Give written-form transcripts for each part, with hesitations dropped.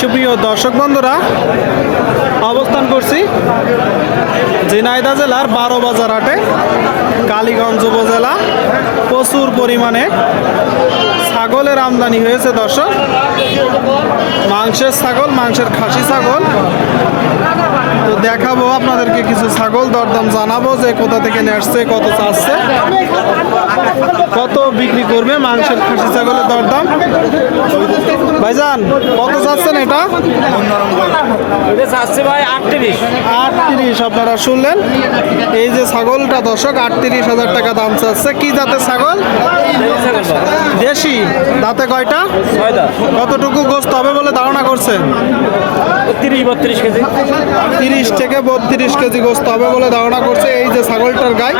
সুপ্রিয় দর্শক বন্ধুরা, অবস্থান করছি ঝিনাইদহ জেলার 12 বাজার হাটে, কালীগঞ্জ উপজেলা। প্রচুর পরিমাণে ছাগলের আমদানি হয়েছে দর্শক। মাংসের ছাগল, মাংসের খাসি ছাগল। তো দেখাবো আপনাদেরকে কিছু ছাগল, দরদাম জানাবো যে কোথা থেকে নিয়ে আসছে, কত চাচ্ছে, কত বিক্রি করবে। মাংসের খাসি ছাগলের দরদাম ভাইজান কত চাচ্ছেন? এটা ভাই 38। আপনারা শুনলেন, এই যে ছাগলটা দর্শক 38,000 টাকা দাম চাচ্ছে। কি জাতের ছাগল? দেশি। দাঁতে কয়টা? কতটুকু গোস্ত হবে বলে ধারণা করছেন? 30-32 কেজি। 30 থেকে 32 কেজি গোস্ত হবে বলে ধারণা করছে এই যে ছাগলটার গায়ে।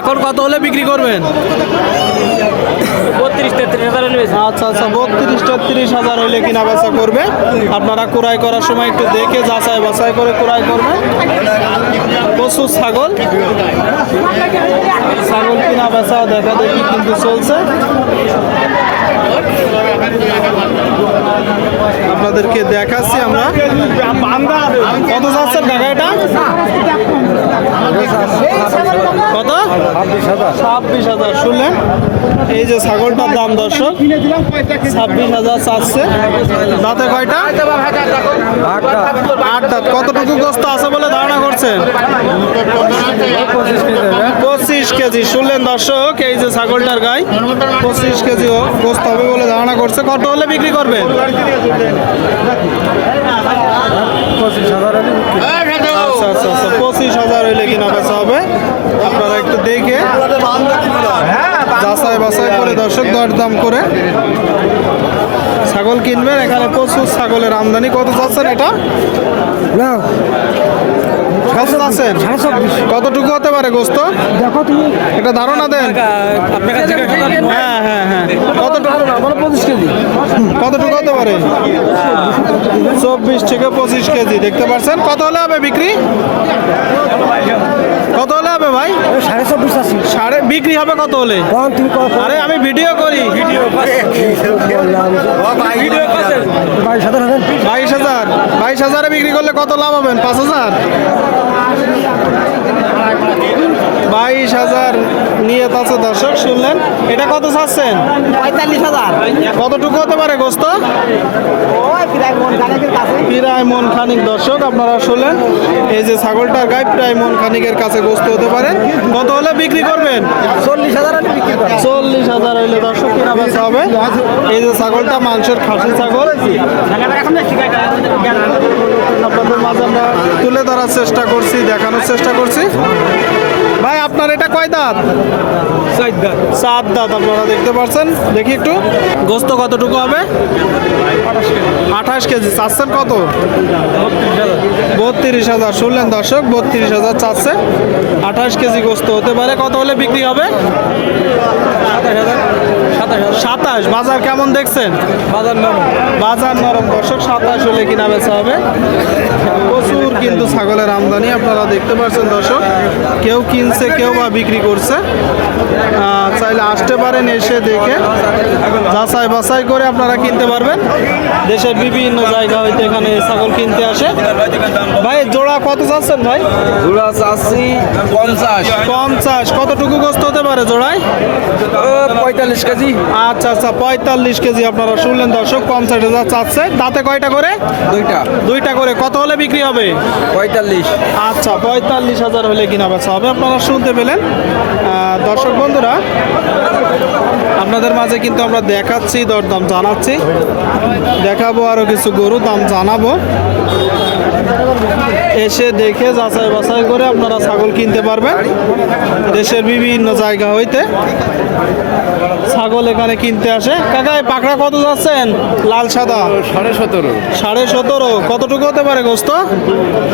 এখন কত হলে বিক্রি করবেন? 32-33 হাজার। আচ্ছা আচ্ছা, 32-33 হাজার হইলে কিনা বেচা করবে। আপনারা ক্রয় করার সময় একটু দেখে যাচাই বাছাই করে ক্রয় করবে। প্রচুর ছাগল, ছাগল কিনা বেচা দেখা দেখি কিন্তু চলছে। আপনাদেরকে দেখাচ্ছি আমরা। কত যাচ্ছেন কাকা এটা? কত? 26,000। শুনলেন, এই যে ছাগলটার দাম দর্শক 26,000 চাচ্ছে। দাঁতে কয়টা? 8 দাঁত। কতটুকু গোস্ত আছে বলে ধারণা করছেন? 25 কেজি। শুনলেন দর্শক, এই যে ছাগলটার গায়ে 25 কেজি গোস্ত হবে বলে ধারণা করছে। কত হলে বিক্রি করবেন? 25,000। আচ্ছা আচ্ছা আচ্ছা, 25,000 হইলে কিনা বেচা হবে। আপনারা একটু দেখে যাচাই বাছাই করে দর্শক দরদাম করে ছাগল কিনবেন। এখানে প্রচুর ছাগলের আমদানি। কত যাচ্ছেন এটা? কত যাচ্ছেন? কতটুকু হতে পারে গোস্ত? দেখো তুমি একটা ধারণা দেন। হ্যাঁ হ্যাঁ হ্যাঁ, কতটুকু? 25 কেজি। কতটুকু হতে পারে? 24 থেকে 25 কেজি। দেখতে পাচ্ছেন। কত হলে হবে বিক্রি? কত হলে হবে ভাই? 24.5 সাড়ে বিক্রি হবে কত হলে? আরে আমি ভিডিও করি। 22,000। 22,000 বিক্রি করলে কত লাভ হবেন? 5,000। 22,000 নিয়ে আছে দর্শক। শুনলেন, এটা কত চাচ্ছেন? 45,000। কতটুকু হতে পারে গোস্ত? প্রায় মন খানিক দর্শক। আপনারা শুনলেন, এই যে ছাগলটার গায়ে প্রায় মন খানিকের কাছে গোস্ত হতে পারে। কত হলে বিক্রি করবেন? 40,000 বিক্রি করে। 40,000 হইলে দর্শক কিনা বেচা হবে। এই যে ছাগলটা মাংসের খাসি ছাগল, আপনাদের মাঝে আমরা তুলে ধরার চেষ্টা করছি, দেখানোর চেষ্টা করছি। ভাই আপনার এটা কয় দাঁত? 4 দাঁত। আপনারা দেখতে পাচ্ছেন। দেখি একটু গোস্ত কতটুকু হবে? 28 কেজি। চাচ্ছেন কত? 32,000। শুনলেন দর্শক, 32,000 চাচ্ছে। 28 কেজি গোস্ত হতে পারে। কত হলে বিক্রি হবে? 27। বাজার কেমন দেখছেন? বাজার নরম দর্শক। 27 হলে কিনা বেচা হবে। প্রচুর কিন্তু ছাগলের আমদানি আপনারা দেখতে পাচ্ছেন দর্শক। কেউ কিনছে, কেউ বা বিক্রি করছে। চাইলে আসতে পারেন, এসে দেখে যাচাই বাছাই করে আপনারা কিনতে পারবেন। দেশের বিভিন্ন জায়গা হইতে এখানে ছাগল কিনতে আসে। ভাই জোড়া কত চাচ্ছেন ভাই? জোড়া চাচ্ছি 50। কতটুকু গোস্ত হতে পারে জোড়ায়? 45 কেজি। আচ্ছা আচ্ছা, 45 কেজি। আপনারা শুনলেন দর্শক, 50,000 চাচ্ছে। দাঁতে কয়টা করে? দুইটা করে। কত হলে বিক্রি হবে? 45। আচ্ছা, 45,000 হলে কিনা বেচা হবে। আপনারা শুনতে পেলেন দর্শক বন্ধুরা। আপনাদের মাঝে কিন্তু আমরা দেখাচ্ছি, দরদাম জানাচ্ছি, দেখাবো আরো কিছু গরু দাম জানাবো। এসে দেখে যাচাই বাছাই করে আপনারা ছাগল কিনতে পারবেন। দেশের বিভিন্ন জায়গা হইতে ছাগল এখানে কিনতে আসে। কাকা এই পাকড়া কত যাচ্ছেন? লাল সাদা 17.5। কতটুকু হতে পারে গোস্ত?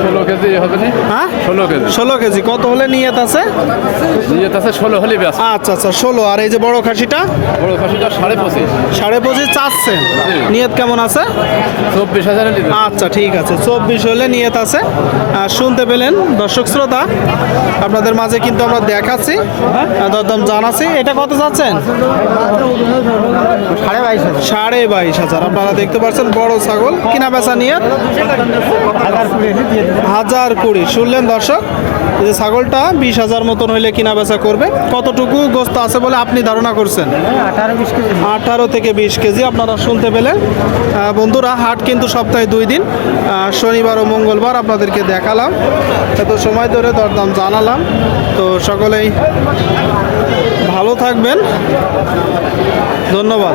16 কেজি হবে না? হ্যাঁ 16 কেজি। 16 কেজি। কত হলে নিয়ত আছে? 16 হলে ব্যাস। আচ্ছা আচ্ছা, 16। আর এই যে বড় খাসিটা? বড় খাসিটা 25.5। 25.5 চাচ্ছেন। নিয়ত কেমন আছে? 24,000। আচ্ছা ঠিক আছে, 24 হলে নিয়ত আছে। শুনতে পেলেন দর্শক শ্রোতা, আপনাদের মাঝে কিন্তু আমরা দেখাচ্ছি, দরদাম জানাচ্ছি। এটা কত যাচ্ছেন? 22,500 আপনারা দেখতে পাচ্ছেন বড় ছাগল কিনা বেচা নিয়ে 1,020 শুনলেন দর্শক এই যে ছাগলটা 20,000 মতন হইলে কিনা বেচা করবে কতটুকু গোস্ত আছে বলে আপনি ধারণা করছেন 18 থেকে 20 কেজি আপনারা শুনতে পেলেন বন্ধুরা হাট কিন্তু সপ্তাহে 2 দিন শনিবার ও মঙ্গলবার আপনাদেরকে দেখালাম এত সময় ধরে দরদাম জানালাম তো সকলেই ভালো থাকবেন ধন্যবাদ।